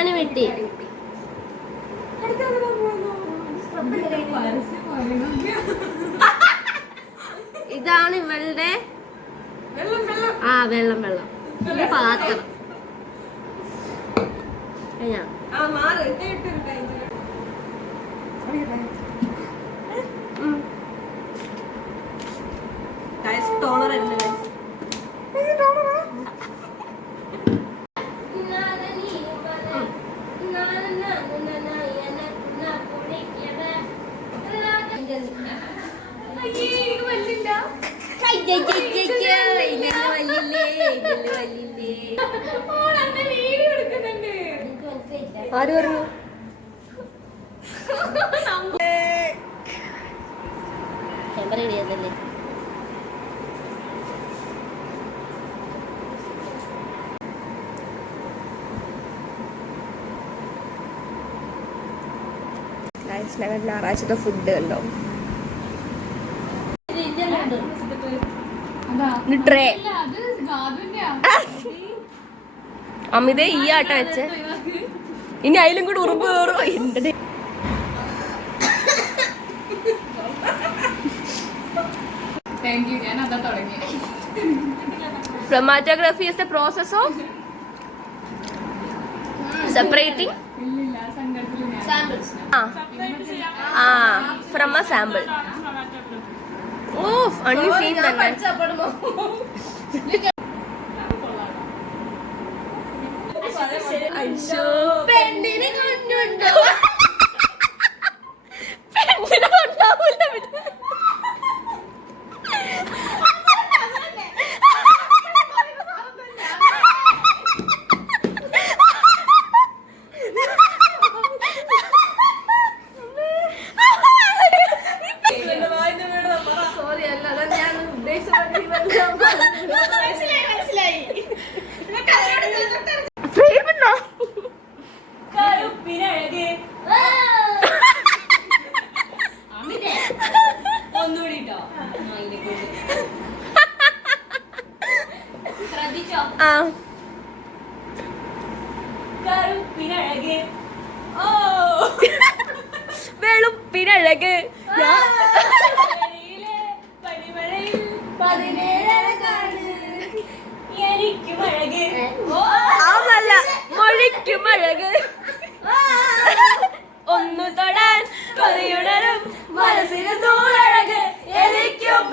ഇതാണ് വെട്ടി. ഇതാണ് ഇവളുടെ വെള്ളം ഇത് പാത്രം. ആര് പറഞ്ഞു? റെഡിയതല്ലേ? ഞങ്ങൾ ഞായറാഴ്ചത്തെ ഫുഡ് കണ്ടോ? ട്രേ അമിതേ ഈ ആട്ട വെച്ച് ഇനി അതിലും കൂടി ഉറുമ്പ് കയറോ? എന്റെ Chromatography is the process of separating samples from a sample. Oh, only seen that. അയ്യോ പെണ്ണിനെ കൊണ്ടുണ്ടോ? പെണ്ണിനെ കൊണ്ടാവൂല. സോറി അല്ല, അതാ ഞാൻ ഉദ്ദേശിച്ചത്. മനസ്സിലായി. വെളുപ്പിനഴക് ആമല്ല മൊഴിക്കുമഴക് ഒന്നു തൊടാൻ കൊതിയുണരും മനസ്സിന് തൂളഴക് എനിക്കും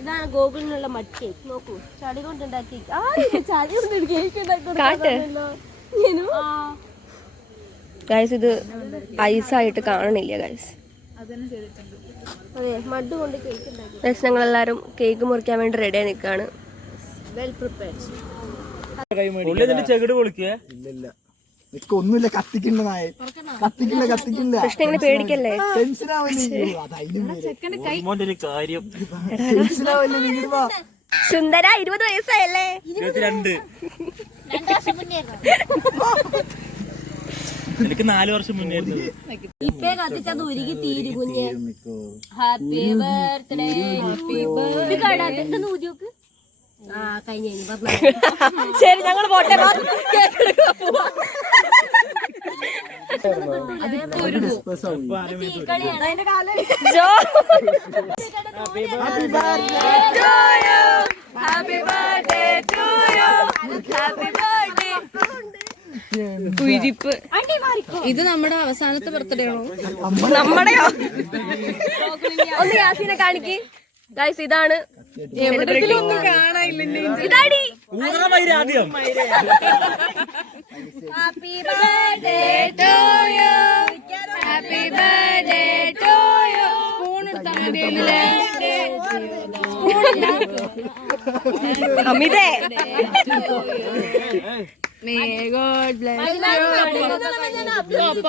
ഇതാണ് ഗോകുലിനുള്ള മഡ് കേക്ക്. നോക്കൂ, ചളി കൊണ്ടുണ്ടാക്കി. ചളി കൊണ്ട് കേക്ക് ഉണ്ടാക്കുന്നല്ലോ. ഗൈസ് ഇത് ഐസായിട്ട് കാണണില്ല ഗൈസ്. അതെ, മഡ് കൊണ്ട് കേക്ക് ഉണ്ടാക്കി. ഗൈസ് ഞങ്ങളെല്ലാവരും കേക്ക് മുറിക്കാൻ വേണ്ടി റെഡി ആയി നിൽക്കുകയാണ്. Well prepared. ഒന്നുമില്ല, കത്തിക്കണ്ട നായ, കത്തിക്കില്ല. കൃഷ്ണ ഇങ്ങനെ പേടിക്കല്ലേ? സുന്ദര 20 വയസ്സായല്ലേ? 22. എനിക്ക് 4 വർഷം മുന്നേ ഇപ്പേ കത്തിച്ചത് ഉരുകി തീരു കുഞ്ഞ്. Happy birthday, happy birthday. ഊതിയോക്ക്. കഴിഞ്ഞ ശരി, ഞങ്ങൾ പോട്ടെ. ഇത് നമ്മുടെ അവസാനത്തെ ബർത്ത്ഡേ ആണോ? നമ്മുടെയോ? ഒന്ന് യാസിനെ കാണിക്ക്. ഗൈസ് ഇതാണ് ഇതാടി ആദ്യം happy birthday to you happy birthday to you അമിതേ May God bless you.